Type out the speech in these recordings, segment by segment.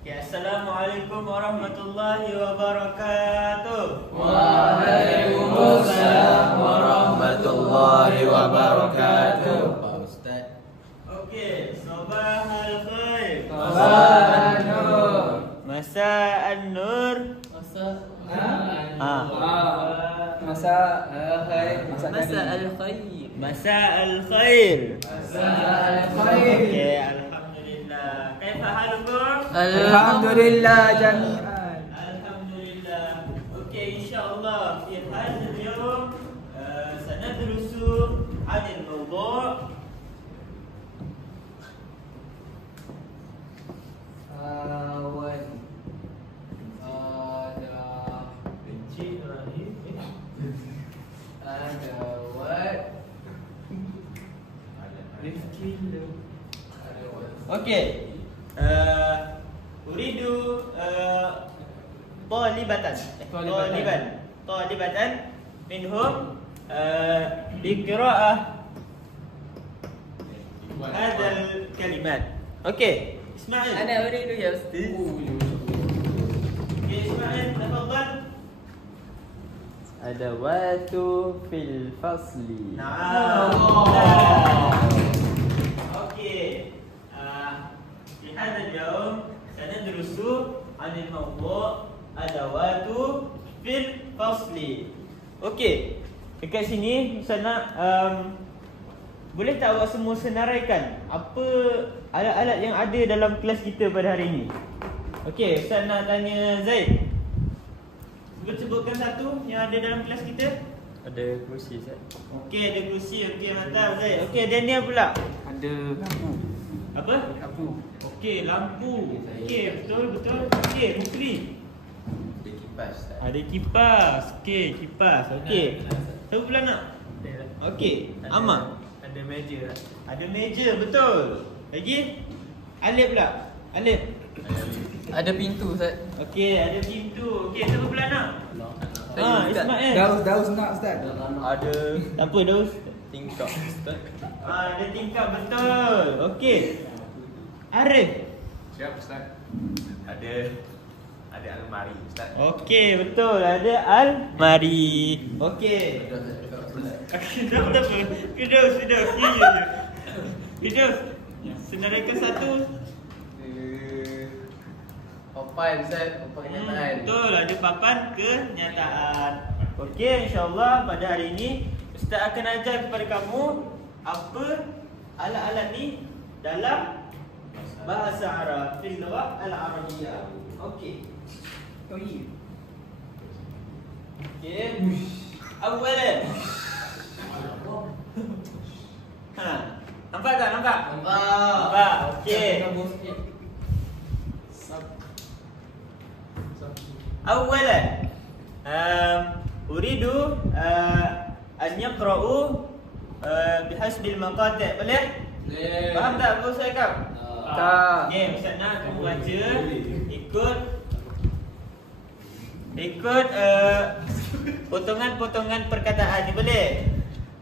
Okay, Assalamualaikum warahmatullahi wabarakatuh. Waalaikumsalam warahmatullahi wabarakatuh. Pak Ustaz. Okey, sabahal khair. Sabahal nur. Masa'an nur. Masa'al khair. Masa'al khair. Okey, alhamdulillah. Kaifa halukum? Alhamdulillah jami'an. Alhamdulillah. Okey, insyaallah fi hadzal yawm sanadrusu 'anil mawdu' Okey. Uridu talibatan minhum biqira'ah hadzal kalimat. Okey. Ismail. Ana uridu ya Ustaz. Okey, Ismail, tafadhal. Adawatu fil fasli. Naam. Okey. Di hadzal yawm sanadrusu 'anil mawdu' adawatu fil fasli. Okey. Dekat sini Ustaz nak boleh tak awak semua senaraikan apa alat-alat yang ada dalam kelas kita pada hari ini? Okey, Ustaz nak tanya Zaid. Sebutkan satu yang ada dalam kelas kita. Ada kursi Ustaz. Okey, ada kerusi. Okey, mantap Zaid. Okey, Daniel pula. Ada lampu. Apa? Lampu. Okey, lampu. Okey, betul. Okey, Mukli. Ada kipas Ustaz. Ada kipas. Okey, kipas. Okey. Siapa pula nak? Okey, Amar. Ada meja. Ada meja, betul. Lagi? Alif pula. Alif. Ada pintu Ustaz. Okey, ada pintu. Okey, siapa pula nak? Ismail. Daus nak Ustaz. Ada Tak apa, Daus. tingkap Ustaz. Ada tingkap, betul. Okey. Arif. Siap Ustaz. Ada almari Ustaz. Okey, betul. Ada almari. Okey. Tak apa. Firdaus. Firdaus. Senaraikan satu. Papan Ustaz, papan kenyataan. Betul, ada papan kenyataan. Okey, insya-Allah pada hari ini Ustaz akan ajar kepada kamu apa alat-alat ni dalam bahasa Arab, fil lughah al-arabiyyah. Okey. Okey. Awalan. Nampak tak? Nampak. Okey. Awalan. Uridu an yaqra'u bihasbil maqati'. Boleh? Faham tak apa saya cakap? Tak. Okey, Ustaz nak kamu baca ikut potongan-potongan perkataan ni, boleh?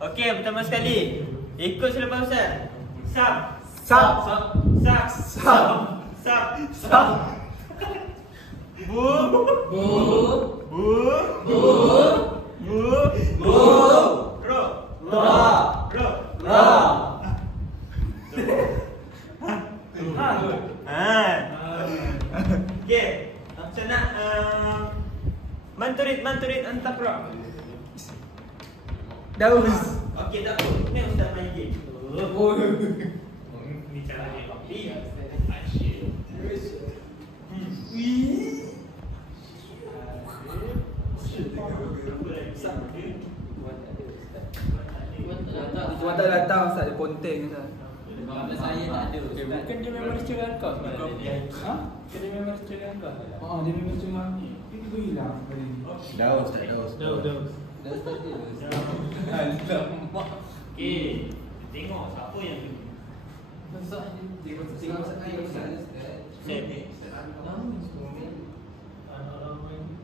Okey, pertama sekali ikut selepas Ustaz. Sap. Bu. Ro. Okey, saya nak manturid antaqra. Daus. Okey, tak apa. Ni Ustaz main game. Ni cara dia. Tuan tak datang Ustaz, dia ponteng Ustaz. Saya tak ada Ustaz. Bukan dia memang secara kau. Ha? Dia memang secara kau. Dia memang cuma dia tiba hilang hari ni. Daus Ustaz, daus. Dah start dia. Okey, tengok siapa yang tu. Masak dia tengok saya Ustaz.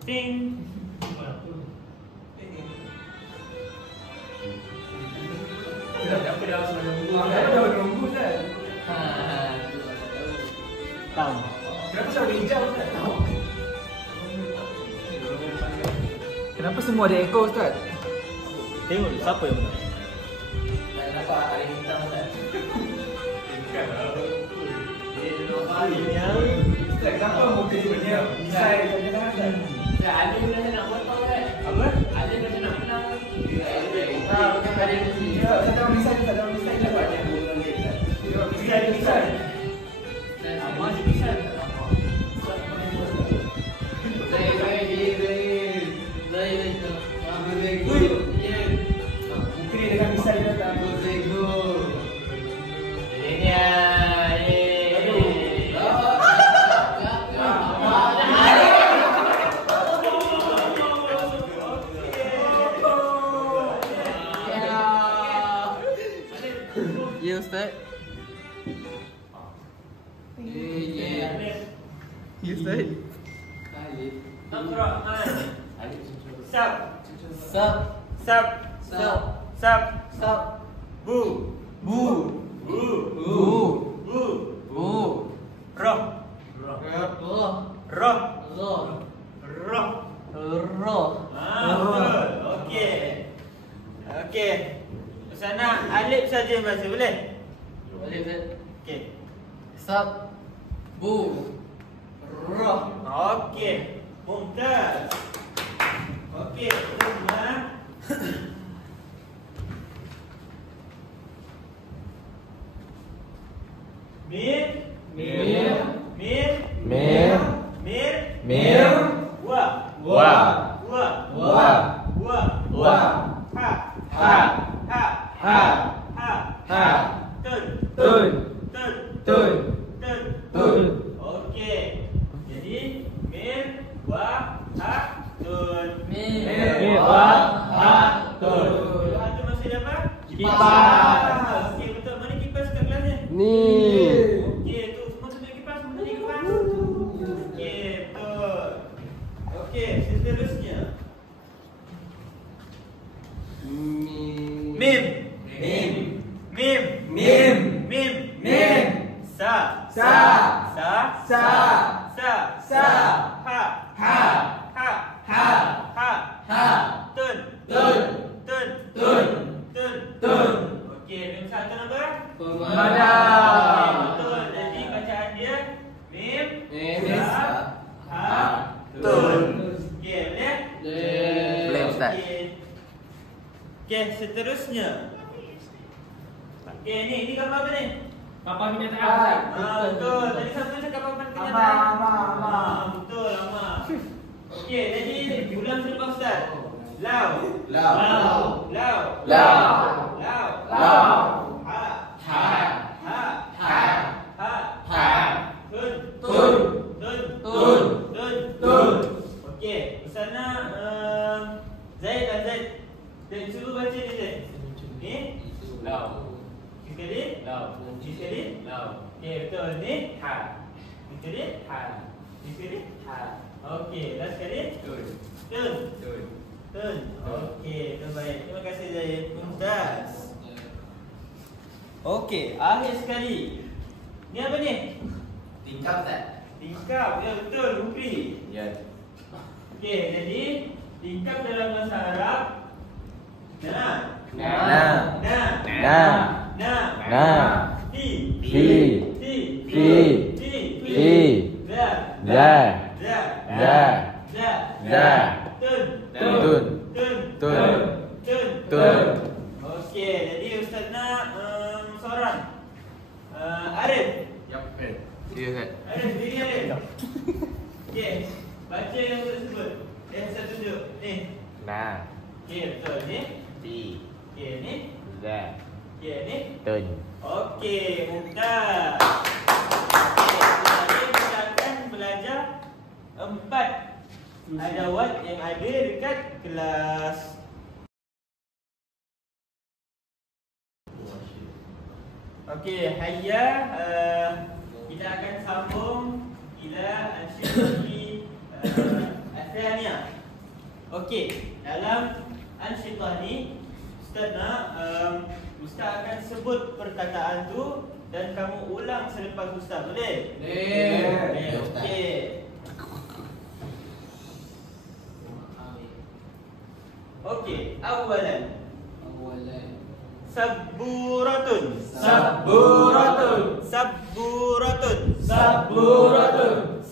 Ting. Apa dah semua nunggu? Dah nunggu Ustaz. Tam. Kenapa selalu hijau Ustaz? Kenapa semua ada ekor Ustaz? Tengok dulu siapa yang menang. Tak nampak ada hitam Ustaz. Alim yang Ustaz, kenapa muka dia punya misai macam Ustaz? Ustaz, ada yang macam nak potong kan? apa? Ada yang macam nak menang. Bukan ada yang mesti. Ustaz, tengok misai Ustaz, tengok misai Ustaz. Banyak burung dia Ustaz. Tengok misai, misai. Sama je bisa. Muka dia dengan misai dia datang. Ya Ustaz. Ya Ustaz. Abdul Rahman. Sab. Sab. Sab. Sab. Sab. Sab. Bu. Bu. Bu. Bu. Bu. Bu. Roh. Roh. Roh. Roh. Roh. Roh. Betul. Okey. Okey. Sana alif saja baca boleh? Boleh Ustaz. Okey. Sab. Bu. Roh. Okey. Mumtaz. Okey, teruslah. Mir. Mir. Mir. Mir. Mir. Mir. Wa. Wa. Wa. Wa. Wa. Wa. Ha. Ha. Ha. Ha. Ha. Ha. Tun. Tun. Tun. Tun. Tun. Tun. Okey. Jadi mir, wa, ha, tun. Mir. Wa. Ha. Tun. Hantu masih apa? Kipas. Okey, betul. Mana kipas kat kelas ni? Ni. Okey, tu semua tunjuk kipas, semua tunjuk kipas. Okey, betul. Okey, seterusnya. Mim. Mim. Mim. Mim. Mim. Mim. Sa. Sa. Sa. Sa. Sa. Sa. Ha. Ha. Ha. Ha. Ha. Ha. Tun. Tun. Tun. Tun. Tun. Tun. Okey, mim satu nombor. Pemadam. Betul. Jadi bacaan dia mim. Mim. Sa. Ha. Tun. Okey, boleh? Boleh, Ustaz. Okey. Okey, seterusnya. Okey, ni gambar apa ni? Papan kenyataan. Betul. Tadi siapa cakap papan kenyataan? Ama. Betul, Ama. Okey, jadi ulang selepas Ustaz. Lau. Lau. Lau. Lau. Lau. Lau. Ha. Ha. Ha. Ha. Ha. Ha. Tun. Tun. Tun. Tun. Tun. Tun. Okey, di sana Zaid dan Zaid. Dan cuba baca ni Zaid. Ni Lau. sekali. Lau. Sekali. Lau. Okey, betul ni ha. Sekali ha. Sekali ha. Okey, last sekali. Tun. Tun. Tun. Tun. Okey, terbaik. Terima kasih Zaid. Mumtaz. Okey, akhir sekali. Ni apa ni? Tingkap tak? Tingkap. Ya betul, Rukri. Ya. Okey, jadi tingkap dalam bahasa Arab na. Na. Na. Na. Na. Na. Fi. Fi. Fi. Fi. Fi. Fi. Za. Za. Za. Za. Za. Za. Tun. Tun. Tun. Tun. Tun. Tun. Okey, jadi Ustaz nak seorang. Arif. Yap. Ya Ustaz. Arif, diri Arif. Okey, baca yang tersebut. Saya tunjuk. Ni. Na. Okey, betul ni. Fi. Okey, ni. Za. Okey, ni. Tun. Okey, mumtaz. Okey, jadi kita akan belajar 4 adawat yang ada dekat kelas. Okey, hayya, kita akan sambung ila ansyitah Al-Thaniyah. Okey, dalam ansyitah ni Ustaz nak Ustaz akan sebut perkataan tu dan kamu ulang selepas Ustaz, boleh? Boleh. Okey,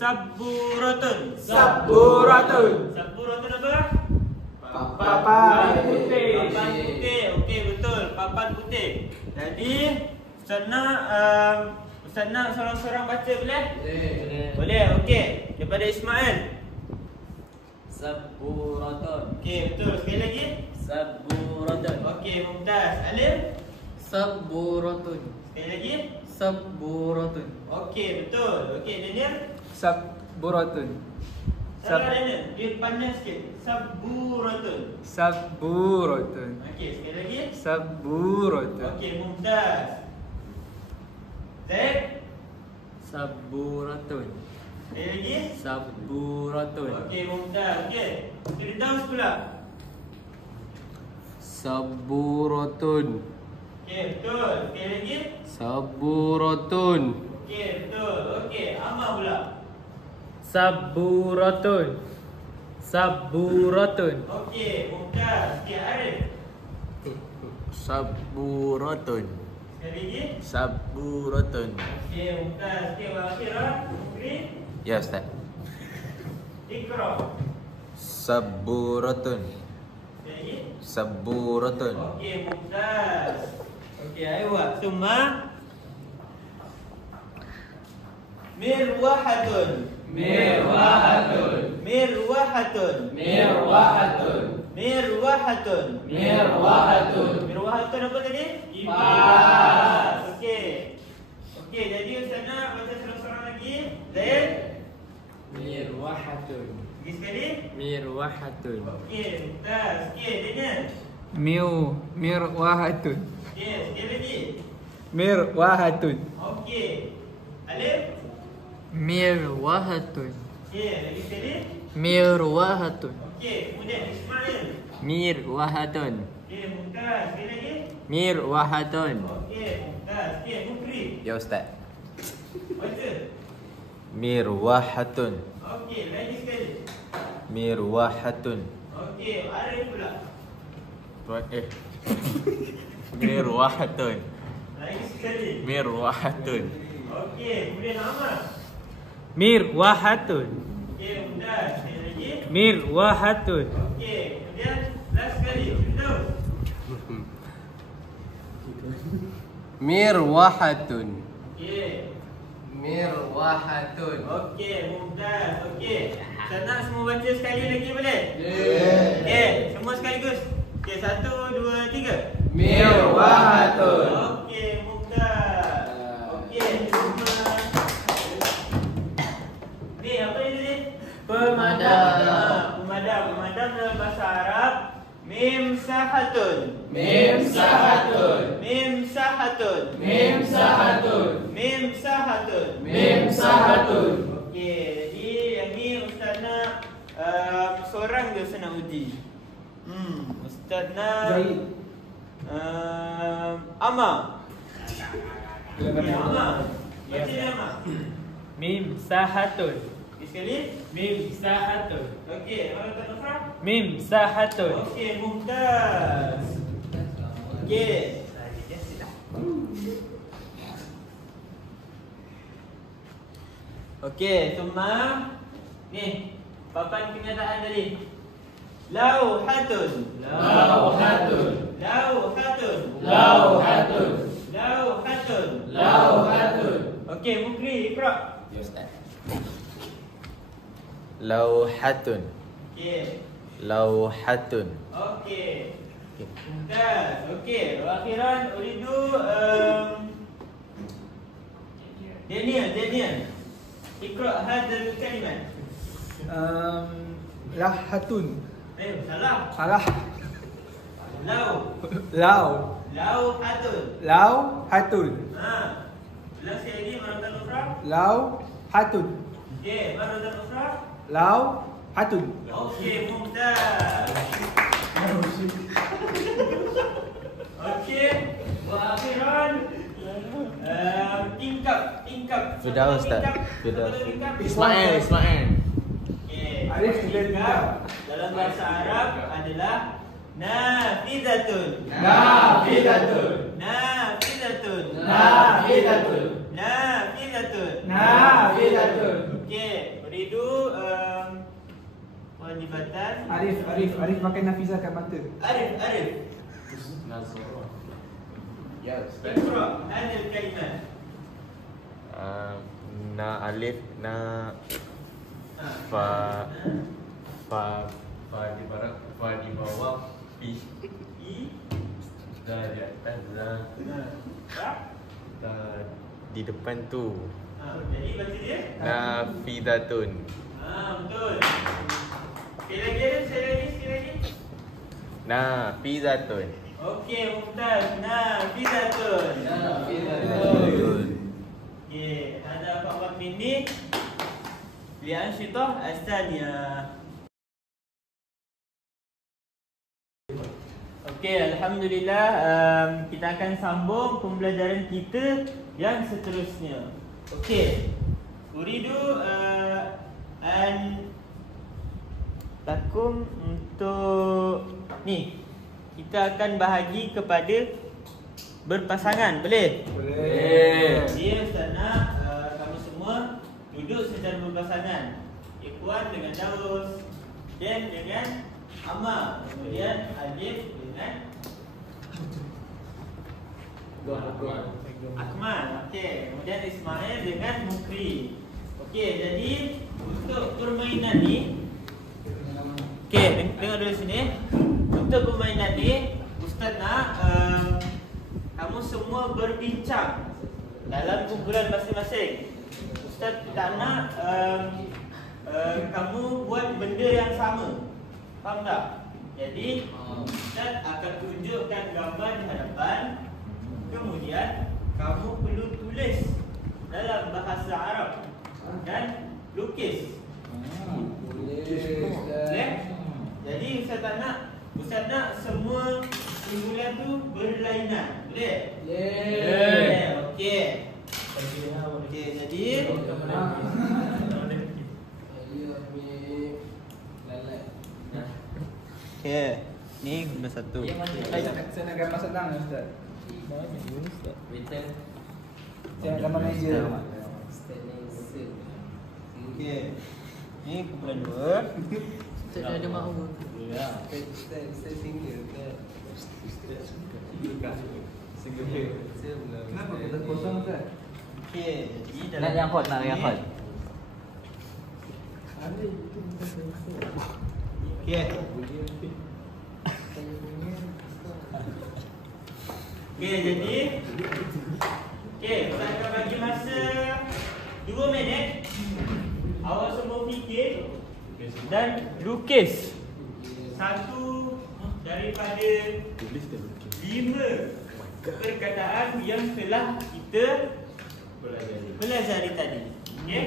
Sabburatun. Sabburatun. Sabburatun apa? Papan putih. Papan putih. Okey, betul. Papan putih. Jadi Ustaz nak seorang-seorang baca boleh? Boleh. Okey. Daripada Ismail. Sabburatun. Okey, betul. Sekali lagi. Sabburatun. Okey, Mumtaz. Alif. Sabburatun. Sekali lagi. Sabburatun. Okey, betul. Okey, Daniel. Sabburatun. Salah Daniel. Dia pandai sikit. Sabburatun. Sabburatun. Okey, sekali lagi. Sabburatun. Okey, Mumtaz. Zaid. Sabburatun. Sekali lagi. Sabburatun. Okey, Mumtaz. Okey. Firdaus pula. Sabburatun. Okey, betul. Sekali lagi. Sabburatun. Okey, betul. Okey, Amar pula. Sabburatun. Sabburatun. Okey, Mumtaz. Okey, Arif. Sabburatun. Sekali lagi. Sabburatun. Okey, Mumtaz. Okey, Wakhirah. Mukri. Ya Ustaz. Iqra. Sabburatun. Sekali lagi. Sabburatun. Okey, Mumtaz. Okey, aywa. Summa. Mirwahatun. Mirwahatun. Mirwahatun. Mirwahatun. Mirwahatun. Mirwahatun. Mirwahatun apa tadi? Kipas. Okey. Okey, jadi Ustaz nak baca seorang-seorang lagi. Zaid. Mirwahatun. Lagi sekali. Mirwahatun. Okey, Mumtaz. Okey, Daniel. Mirwahatun. Okey, sekali lagi. Mirwahatun. Okey. Alif. Mirwahatun. Okey, lagi sekali. Mirwahatun. Okey, kemudian Ismail. Mirwahatun. Okey, Mumtaz. Sekali lagi. Mirwahatun. Okey, Mumtaz. Okey, Mukri. Ya Ustaz. Baca. Mirwahatun. Okey, lagi sekali. Mirwahatun. Okey, Arif pula. Mirwahatun. Lagi sekali. Mirwahatun. Okey, kemudian Amar. Mirwahatun. Okey, Mumtaz. Sekali lagi. Mirwahatun. Okey, kemudian last sekali. Firdaus. Mirwahatun. Okey. Mirwahatun. Okey, Mumtaz. Okey. Saya nak semua baca sekali lagi boleh? Yeah. Okey, semua sekaligus. Okey, 1, 2, 3. Mirwahatun. Okey, Mumtaz. Okey, semua. Ni apa ini tadi? Pemadam. Pemadam dalam bahasa Arab. Mim sahatun. Mim sahatun. Mim sahatun. Mim sahatun. Mim sahatun. Mim sahatun. Okey, jadi yang ni Ustaz nak seorang je Ustaz nak uji. Ustaz nak Zahid. Amar. Okay, Amar. Baca dia Amar. Mim sahatun. Okay, sekali. Mim sahatun. Okey, mana Ustaz Nufrah? Mim sahatun. Okey, Mumtaz. Okey. Okey, semua ni papan kenyataan tadi. Lauhatun. Lauhatun. Lauhatun. Lauhatun. Lauhatun. Lauhatun. Okey, Mukri, Iqra. Ya Ustaz. Lauhatun. Okey. Lauhatun. Okey. Mumtaz. Okey, akhiran uridu Daniel. Iqra hadzal kalimat. Lahatun. Salah. Salah. Lau. Lau. Lauhatun. Lauhatun. Ha. Ulang sekali lagi Maratan Nufrah. Lauhatun. Okey, Maratan Nufrah. Lauhatun. Okey, Mumtaz. Okey, akhiran tingkap. Firdaus, Ustaz. Firdaus. Firdaus. Ismail. Okey. Arif sudah tingkap. Dalam bahasa Arab adalah nafidatun. Nafidatun. Nafidatun. Nafidatun. Nafidatun. Nafidatun. Okey, Uridu wajibatan. Arif makan Nafizah kat mata. Arif. Nazarah. Iqra hadhihi al-kalimat. Na alif na fa di bawah fi da di atas da di depan tu Jadi baca dia. nafidatun. Betul. Sekali lagi. Nafizatun. Okey, Mumtaz. Nafizatun. Okey, ada 4 minit. Lian syitah asalnya. Okey, alhamdulillah, kita akan sambung pembelajaran kita yang seterusnya. Okey. Uridu an takum untuk ni. Kita akan bahagi kepada berpasangan, boleh? Boleh. Dia Ustaz nak kamu semua duduk secara berpasangan. Ikhwan dengan Daus, Jen dengan Amma, kemudian Alif dengan Akmal. Okey, kemudian Ismail dengan Mukri. Okey, jadi untuk permainan ni, okey, tengok dulu sini. Untuk permainan ni, Ustaz nak kamu semua berbincang dalam kumpulan masing-masing. Ustaz tak nak kamu buat benda yang sama. Faham tak? Jadi Ustaz akan tunjukkan gambar di hadapan. Kemudian kamu perlu tulis dalam bahasa Arab dan lukis. Boleh? Jadi Ustaz nak semua simpulan tu berlainan. Boleh? Boleh. Okey. Okey, jadi okey. Ni nombor 1. Saya nak gambar senang Ustaz. Saya nak gambar meja. Okey. Ni kumpulan 2. Tak ada mahu. Kenapa kita kosong Ustaz? Okey, jadi Nak yang hot, nak yang hot. Okey. Okey, jadi saya akan bagi masa 2 minit. Awak semua fikir dan lukis satu daripada 5 perkataan yang telah kita pelajari tadi. Okey?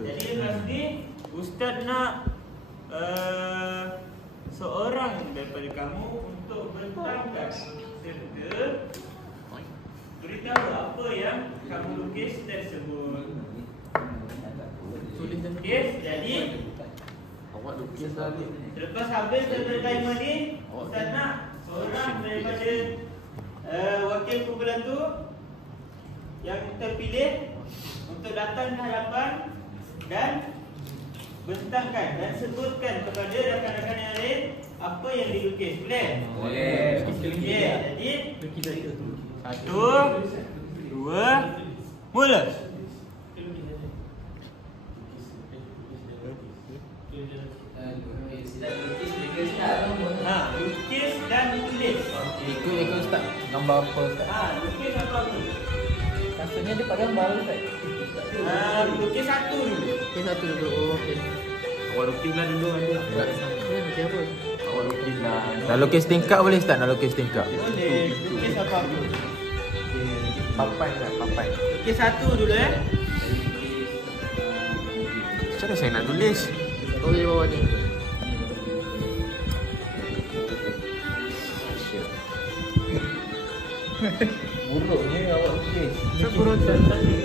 Jadi lepas ni Ustaz nak seorang daripada kamu untuk bentangkan serta beritahu apa yang kamu lukis tersebut. Okey, jadi Awak lukis lagi. selepas habis daripada timer ni, Ustaz nak seorang daripada wakil kumpulan tu yang terpilih untuk datang ke hadapan dan bentangkan dan sebutkan kepada rakan-rakan yang lain apa yang dilukis. Boleh? Boleh. Okey, jadi 1, 2, mula. Lukis dan tulis. Ikut Ustaz. Gambar apa Ustaz? Lukis apa dulu? Rasanya dia pakai gambar Ustaz. Lukis satu dulu. Okey, satu dulu. Oh, okey. Awak lukis lah dulu ada. Ni macam apa? Awak lukis lah. Nak lukis tingkap boleh Ustaz? Nak lukis tingkap? Boleh. Lukis apa dulu? Papan tak? Papan. Lukis satu dulu Macam mana saya nak tulis? Oh, di bawah ni. Buruknya awak lukis. Tak buruk tadi.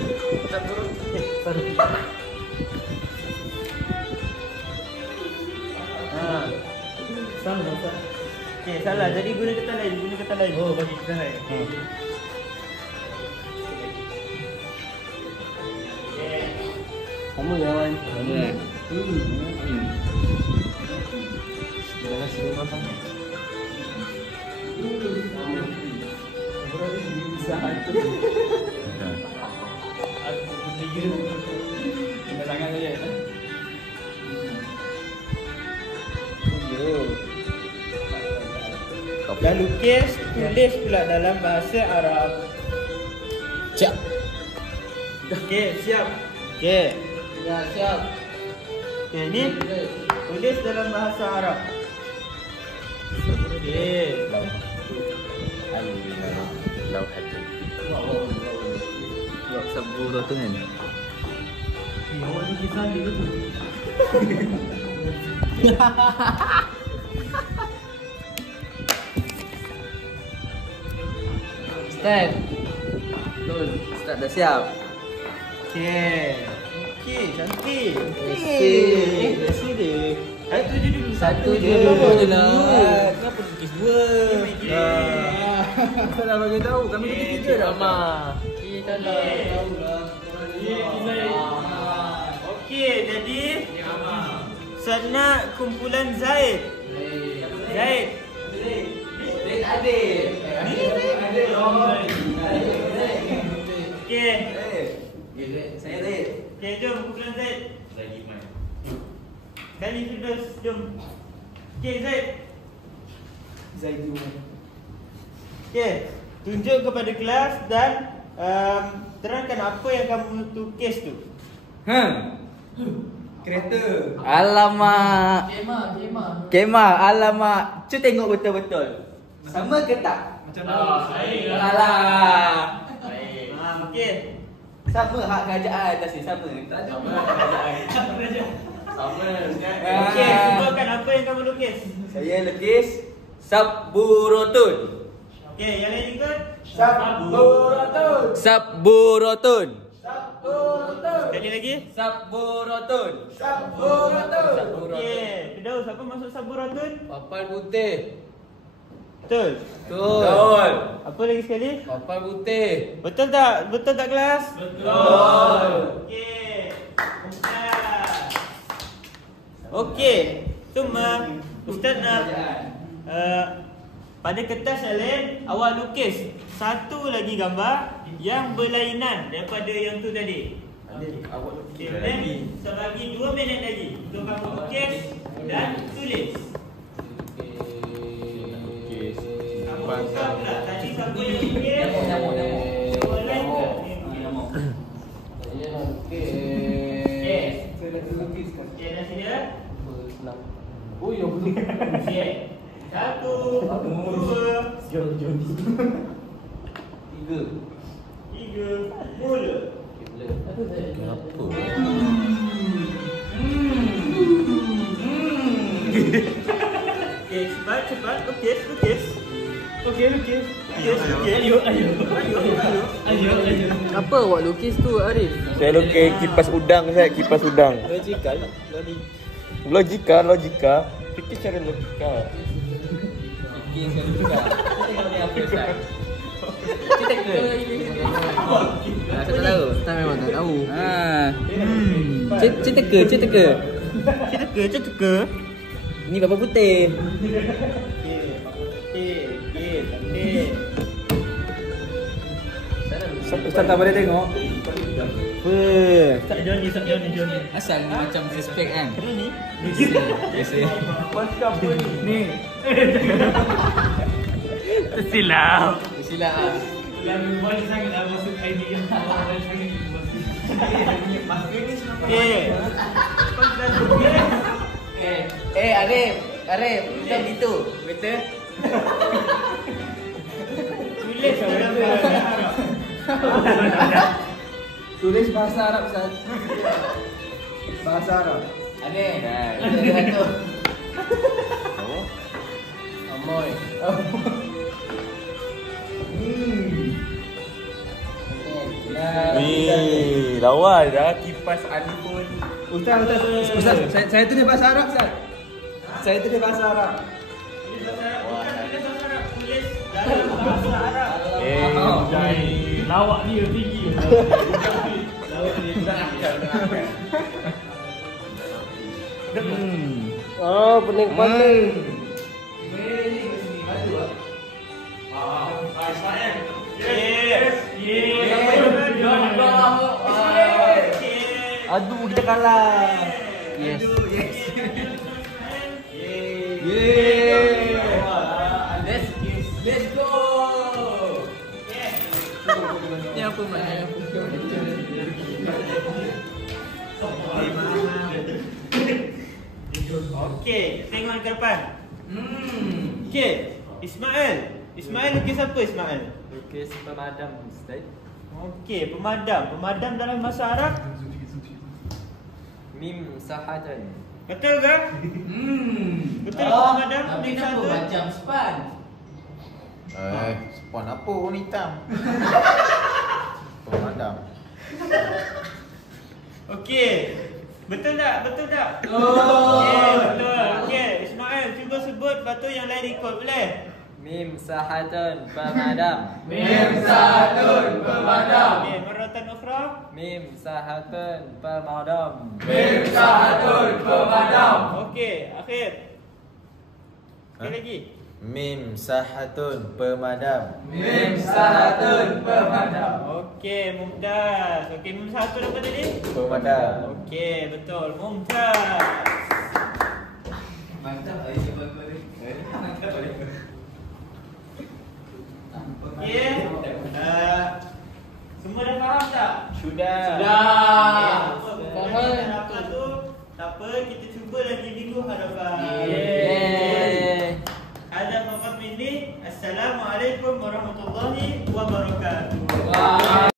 Salah tak? Okey, salah. Jadi guna kata lain, Oh, bagi kata lain. Sama kawan. Sama. Jangan sering makan. Tangan saja. Dah lukis, tulis pula dalam bahasa Arab. Siap. Okey, siap. Okey. Ya, siap. Okey, ni tulis dalam bahasa Arab. Okey. Lauhatul. Buat sabura tu kan. Awak ni kisah dia tu. Start. Betul. Start dah siap. Okey. Okey, cantik. Okey. Biasa dia. Satu je dulu. Satu je. Dua je lah. Kenapa lukis dua? Kita dah bagi tahu kami lagi tiga dah. Sama. Kita dah tahu lah. Okey, jadi Ustaz nak kumpulan Zaid. Zaid. Okey. Saya Zaid. Okey, jom kumpulan Zaid. Lagi main. Kali Firdaus, jom. Okey, Zaid. Zaid tu. Okey, tunjuk kepada kelas dan terangkan apa yang kamu tukis tu. Kereta. Alamak. Kemah, alamak. Cu tengok betul-betul. Sama ke tak? Macam mana? Alah. Okey. Sama hak kerajaan dah sih, sama. Sama kerajaan. Sama. Okey, sebutkan apa yang kamu lukis. Saya lukis Sabburotun. Okey, yang lain ikut. Sabburotun. Sekali lagi. Sabburotun. Okey, Firdaus, apa maksud saburatun? Papan putih. Betul. Betul. Apa lagi sekali? Papan putih. Betul tak? Betul tak kelas? Betul. Okey. Ustaz. Okey. Tuma Ustaz nak pada kertas yang lain awak lukis satu lagi gambar yang berlainan daripada yang tu tadi. Okey, then sebagi 2 minit lagi untuk kamu lukis dan tulis. Kamu buka pula. Tadi siapa yang lukis? Nyamuk. Orang lain ke? Okey. Okey, dah sedia? Oh, ya betul. Okey. 1, 2, 3, mula. Apa? Okey, cepat. Lukis. Lukis. Ayo. Apa awak lukis tu, Arif? Saya lukis kipas udang saya, kipas udang. Logika. Fikir cara logika. Kita tengok ni apa Ustaz? Kita ke? Saya tak tahu. Saya memang tak tahu. Cerita ke? Cerita ke? Ni papan putih. Okey, cantik. Ustaz tak boleh tengok. Ustaz Johnny. Asal ni macam suspek kan? Johnny. Biasa. Ni. Tersilap. Silap lah. Okey. Arif, bukan begitu. Betul? Tulis dalam bahasa Arab. Tulis bahasa Arab Ustaz. Bahasa Arab. Arif. Ada satu. Amoy. Wih, lawa dah kipas Ali pun. Ustaz, saya tulis bahasa Arab Ustaz. Saya tulis bahasa Arab. Tulis bahasa Arab. Tulis dalam bahasa Arab. Lawak dia tinggi. Lawak dia. Oh, pening-pening. Aduh, kita kalah. Yes. Let's go. Ni apa maknanya? Okey, tengok ke depan. Okey, Ismail. Ismail lukis apa Ismail? Lukis pemadam, Ustaz. Okey, pemadam. Pemadam dalam bahasa Arab. Mim sahatan. Betul ke? Betul pemadam? Tapi Mim kenapa satu. macam span? Spawn apa warna hitam? Pemadam. Okey. Betul tak? Betul tak? Oh. Okey, betul. Okey, Ismail cuba sebut batu yang lain ikut boleh? Mim sahatan pemadam. Mim sahatan pemadam. Okey, maratan ukhra. Mim sahatan pemadam. Mim sahatan pemadam. Okey, akhir. Sekali lagi. Mim sahatun pemadam. Mim sahatan pemadam. Okey, mumtaz. Okey, mim satu apa tadi? Pemadam. Okey, betul. Mumtaz. Mantap ini bagus ni. Okey. Semua dah faham tak? Sudah. Faham. Apa tu? Tak apa, kita cuba lagi minggu hadapan. Yeay. Ada Muhammad Minni. Assalamualaikum warahmatullahi